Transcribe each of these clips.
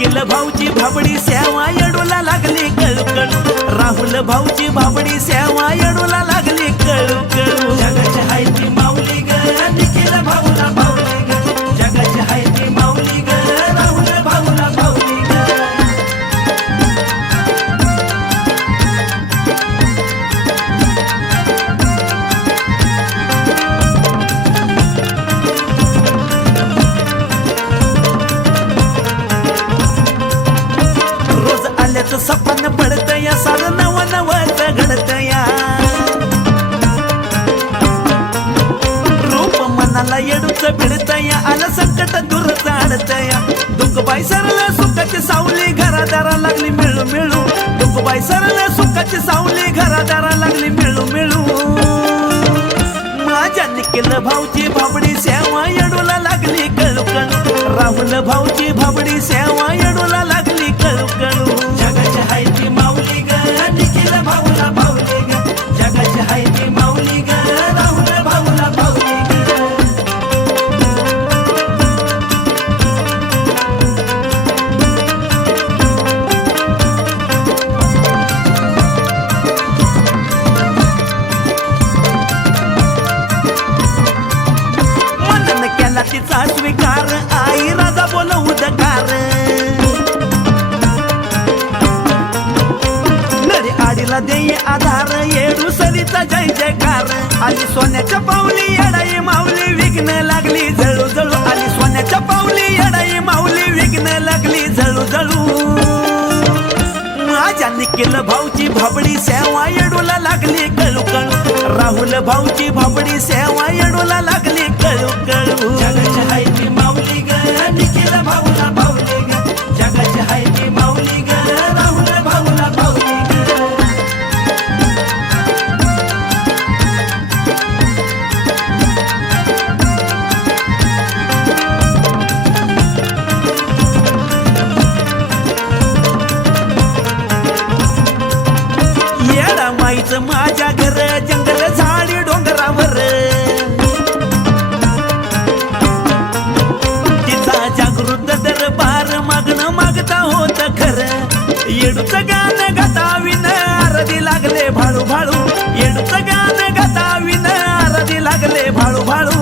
निखिल भाऊची भाबडी सेवा येडूला लागली कळू कळू राहुल भाऊची भाबडी सेवा येडूला लागली कळू कळू जगाची हाय ती माऊली ग निखिल भाऊला भाऊली ग जगाची हाय ती माऊली ग राहुल भाऊला भाऊली ग सपन पडत या सार नव नवच घडत या रूप मनाला येडूच भिडत या आलं संकट दूर चाडत या दुःखबाई सरलं सुखाची सावली घरादारा लागली मिळू मिळू दुःखबाई सरलं सुखाची सावली घरादारा लागली मिळू मिळू माझ्या निखिल भाऊची भाबडी सेवा येडूला लागली कळू कळू राहुल भाऊची भाबडी सेवा येडूला लागली कळू कळू जगाची हाय ती माऊली ग निखिल भाऊला भाऊली ग जगाची हाय ती माऊली ग राहुल भाऊला भाऊली ग मनन केला तिचा स्वीकार आई राजा बोल उदकार आडीला देई आधार येडू सरीचा जय जयकार आली सोन्याच्या पावली येडाई माऊली विघ्न लागली जळू जळू आली सोन्याच्या पावली येडाई माऊली विघ्न लागली जळू जळू माझ्या निखिल भाऊची भाबडी सेवा येडूला लागली कळू कळू राहुल भाऊची भाबडी सेवा येडूला लागली कळू कळू जगाची हाय ती माऊली ग निखिल भाऊला भाऊली ग जगाची हाय ती माऊली ग राहुल भाऊला भाऊली ग माईचं माझ्या घर जंगल झाडी डोंगरावर तिचा जागृत दरबार मागणं मागता होत खरं येडूचं गाणं गाताविन आरती लागले भाळू भाळू येडूचं गाणं गाताविन आरती लागले भाळू भाळू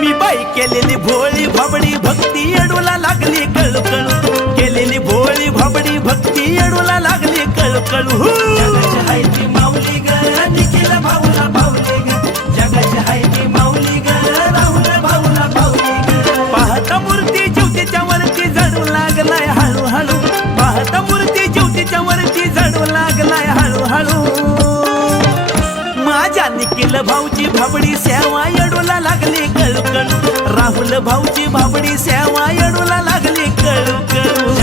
मी बाई केलेली भोळी भाबडी भक्ती येडूला लागली कळू कळू केलेली भोळी भाबडी भक्ती येडूला लागली कळू कळू जगाची हाय ती माऊली ग निखिल भाऊला भाऊली ग जगाची हाय ती माऊली ग राहुल भाऊला भाऊली ग पाहता मूर्ती ज्योतीच्या वरती जडू लागलाय हळू हळू पाहता मूर्ती ज्योतीच्या वरती जडू लागलाय हळू हळू माझ्या निखिल भाऊची भाबडी सेवा येडूला लागली कळू कळू राहुल भाऊची भाबडी सेवा येडूला लागली कळू कळू